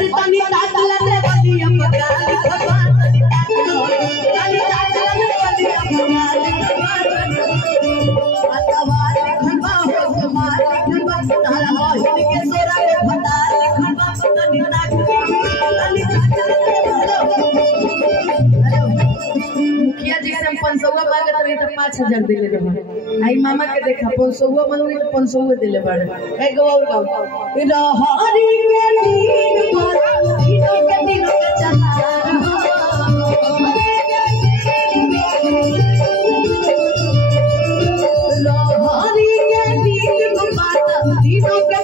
अरे तनी ताकला दे बलिया पकाली भगवान तनी ताकला दे बलिया पकाली अतवार लिखबा हो समार लिखबा तारा बहिन के सोरा के भतार लिखबा तनी ताकला दे मुखिया जी से 500 मांगत रही तो 5000 दिले रहे आई मामा के देखा 500 मांगनी तो 500 दिले बड़े ए गवार गाओ रहरी के दिन पर दिनों के चला रहरी के दिन पर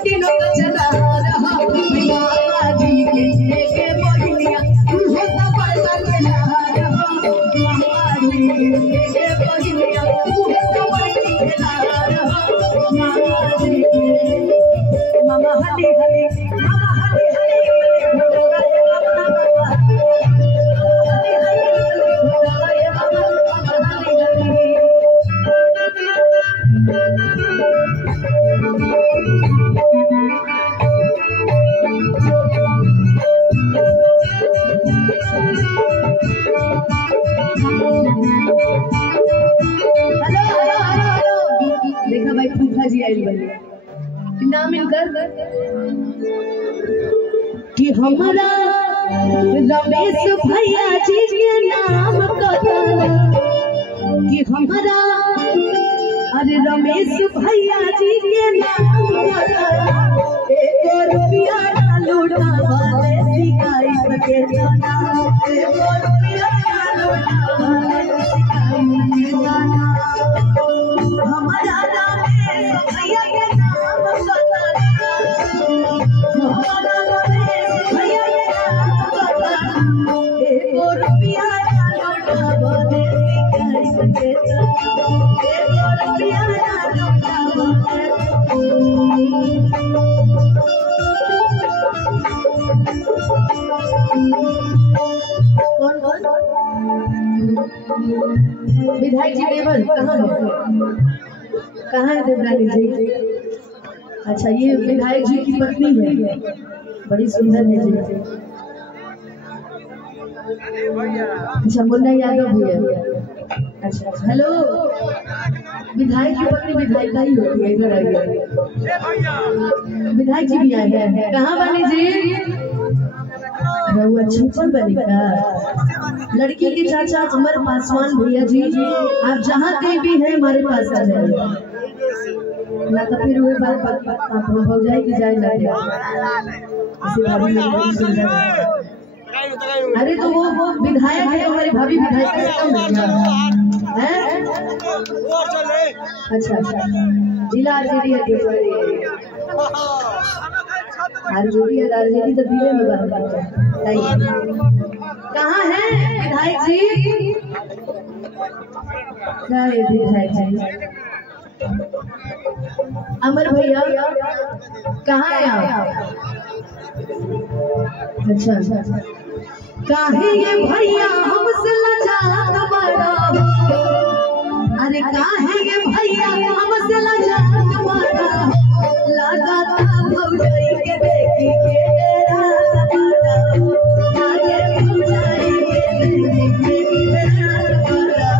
दिनों के चला रहा मामा जी के बहिनिया तू हो त बड़ा गेला मामा हली हली मामा हली हली देखा भाई फूफा जी आई बने नाम इनकर कि हमारा रमेश भैया जी के नाम कि हमारा अरे रमेश भैया जी के नाम 1 रुपया लूटा वाले शिकायत के जाना 1 रुपया लूटा वाले शिकायत के जाना हमारा रमेश भैया के नाम हमारा रमेश भैया के नाम 1 रुपया लूटा वाले शिकायत के जाना 1 रुपया लूटा वाले विधायक जी देवर कहाँ है देवरानी जी? अच्छा ये विधायक जी की पत्नी है, बड़ी सुंदर है जी। अच्छा मुन्ना यादव भी है। अच्छा हेलो विधायक की पत्नी विधायिका ही होती है, इधर आइए। विधायक जी भी आए हैं, कहाँ बने जी? छप्पन बनेगा। लड़की के चाचा अमर पासवान भैया जी आप जहाँ कहीं भी हैं हमारे पास आ जाए ना तो फिर वो बात हो जाएगी जाए ना अरे तो वो विधायक है हमारी भाभी विधायक से कम है। अच्छा अच्छा जिला आरजेडी है आरजेडी तो दिल्ली में बात करते हैं। कहाँ है विधायक जी? क्या है विधायक जी? अमर भैया कहाँ है आप? अच्छा काहे ये भैया हमसे लजात बड़ा अरे काहे ये भैया हमसे लजात बड़ा लगा था भौजाई के देखी के तेरा सपना आगे भौजाई के देखी के तेरा सपना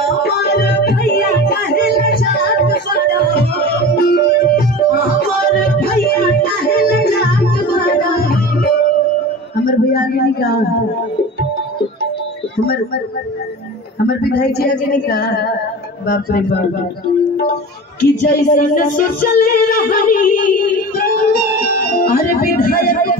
अमर भैया काहे लजात बड़ा अमर भैया काहे लजात बड़ा अमर भैया आगे नहीं कहा हमारे विधायक जी आगे नहीं कहा बाप रे बाप कि जैसे सोचले रहनी अरे विधायक